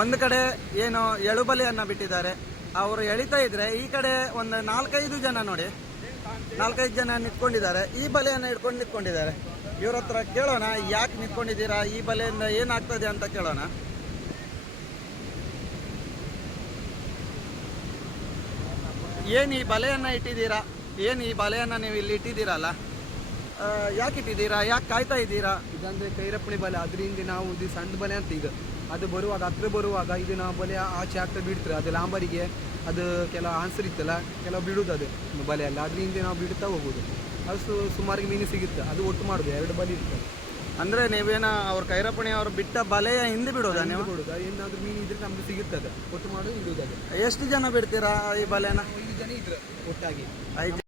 ಒಂದು ಕಡೆ ಏನು ಎಳುಬಲಿಯನ್ನು ಬಿಟ್ಟಿದ್ದಾರೆ. ಅವರು ಎಳಿತಾ ಇದ್ರೆ ಈ ಕಡೆ ಒಂದು ನಾಲ್ಕೈದು ಜನ ನೋಡಿ. ನಾಲ್ಕೈದು ಜನ ನಿಂತ್ಕೊಂಡಿದ್ದಾರೆ. ಈ ಬಲೆಯನ್ನು ಹಿಡ್ಕೊಂಡು ನಿಂತ್ಕೊಂಡಿದ್ದಾರೆ. ಇವ್ರ ಹತ್ರ ಕೇಳೋಣ, ಯಾಕೆ ನಿಂತ್ಕೊಂಡಿದ್ದೀರಾ? ಈ ಬಲೆಯಿಂದ ಏನಾಗ್ತದೆ ಅಂತ ಕೇಳೋಣ. ಏನು ಈ ಬಲೆಯನ್ನು ಇಟ್ಟಿದ್ದೀರಾ? ಏನು ಈ ಬಲೆಯನ್ನು ನೀವು ಇಲ್ಲಿ ಇಟ್ಟಿದ್ದೀರಲ್ಲ? ಯಾಕೆ ಇಟ್ಟಿದ್ದೀರಾ? ಯಾಕೆ ಕಾಯ್ತಾ ಇದ್ದೀರಾ? ಇದಂದ್ರೆ ಕೈರಪ್ಪಣಿ ಬಲೆ. ಅದರಿಂದ ನಾವು ಇದು ಸಣ್ಣ ಬಲೆ ಅಂತ ಈಗ. ಅದು ಬರುವಾಗ ಹತ್ರ ಬರುವಾಗ ಇದು ನಾವು ಬಲೆ ಆಚೆ ಆಗ್ತಾ ಬಿಡ್ತಾರೆ ಅದು ಲಾಂಬರಿಗೆ ಅದು ಕೆಲವು ಆನ್ಸರ್ ಇತ್ತಲ್ಲ ಕೆಲವು ಬಿಡುದು ಅದು ಬಲೆ ಅಲ್ಲ ಅದರಿಂದ ನಾವು ಬಿಡ್ತಾ ಹೋಗೋದು. ಅದು ಸುಮಾರಿಗೆ ಮೀನು ಸಿಗುತ್ತೆ. ಅದು ಒಟ್ಟು ಮಾಡೋದು ಎರಡು ಬಲೆ ಇರ್ತದೆ. ಅಂದ್ರೆ ನೀವೇನ ಅವ್ರ ಕೈರಪಣಿ ಅವ್ರು ಬಿಟ್ಟ ಬಲೆಯ ಹಿಂದೆ ಬಿಡೋದಾ ನೀವು? ಬಿಡೋದು. ಏನಾದ್ರೂ ಮೀನು ಇದ್ರೆ ನಮ್ಗೆ ಸಿಗುತ್ತದೆ ಒಟ್ಟು ಮಾಡೋದು ಇಡೋದು ಅದು. ಎಷ್ಟು ಜನ ಬಿಡ್ತೀರಾ ಈ ಬಲೆನ? ಐದು ಜನ ಇದ್ರೆ ಒಟ್ಟಾಗಿ. ಐದು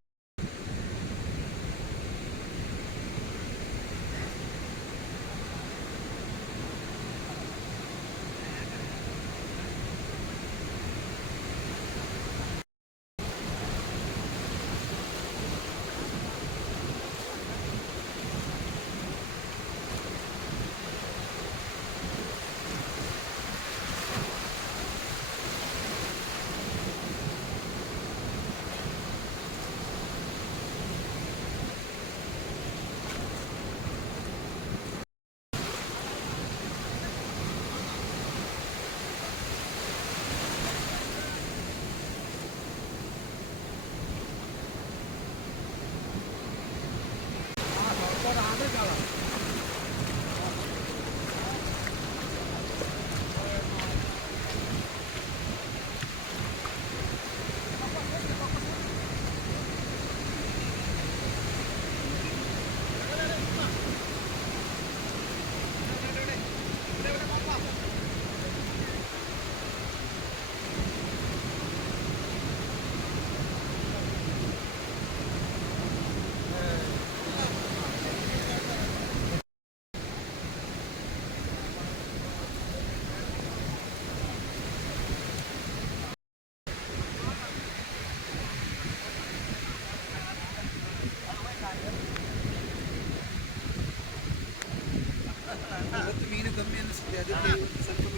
ಇವತ್ತು ಮೀನು ಕಮ್ಮಿ ಅನಿಸುತ್ತೆ ಅದಕ್ಕೆ ಸ್ವಲ್ಪ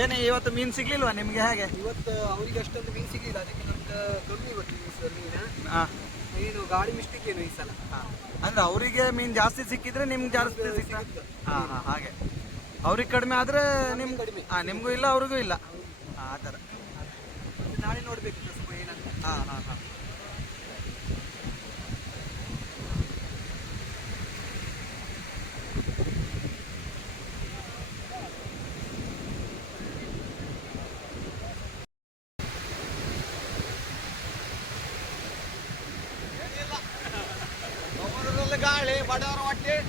ಏನು ಇವತ್ತು ಮೀನು ಸಿಗ್ಲಿಲ್ವಾ ನಿಮ್ಗೆ ಹೇಗೆ ಇವತ್ತು ಅವ್ರಿಗೆ ಅಷ್ಟೊಂದು ಮೀನು ಸಿಗ್ಲಿಲ್ಲ ಅದಕ್ಕೆ ನಮ್ದು ಕಮ್ಮಿ ಇವತ್ತು ಮೀನು ಹಾ ಏನು ಗಾಳಿ ಮಿಸ್ಟೇಕ್ ಏನು ಈ ಸಲ ಅಂದ್ರೆ ಅವರಿಗೆ ಮೀನು ಜಾಸ್ತಿ ಸಿಕ್ಕಿದ್ರೆ ನಿಮ್ಗೆ ಜಾಸ್ತಿ ಸಿಕ್ಕ ಹಾ ಹಾ ಹಾಗೆ ಅವ್ರಿಗೆ ಕಡಿಮೆ ಆದ್ರೆ ನಿಮ್ ಕಡಿಮೆ. ಹಾ ನಿಮ್ಗೂ ಇಲ್ಲ ಅವ್ರಿಗೂ ಇಲ್ಲ ಆತರ ಆ ಥರ ನಾಳೆ ನೋಡ್ಬೇಕು ಸ್ವಲ್ಪ ಏನಂತ ಹಾ ಹಾ ಹಾ डाळ वाटले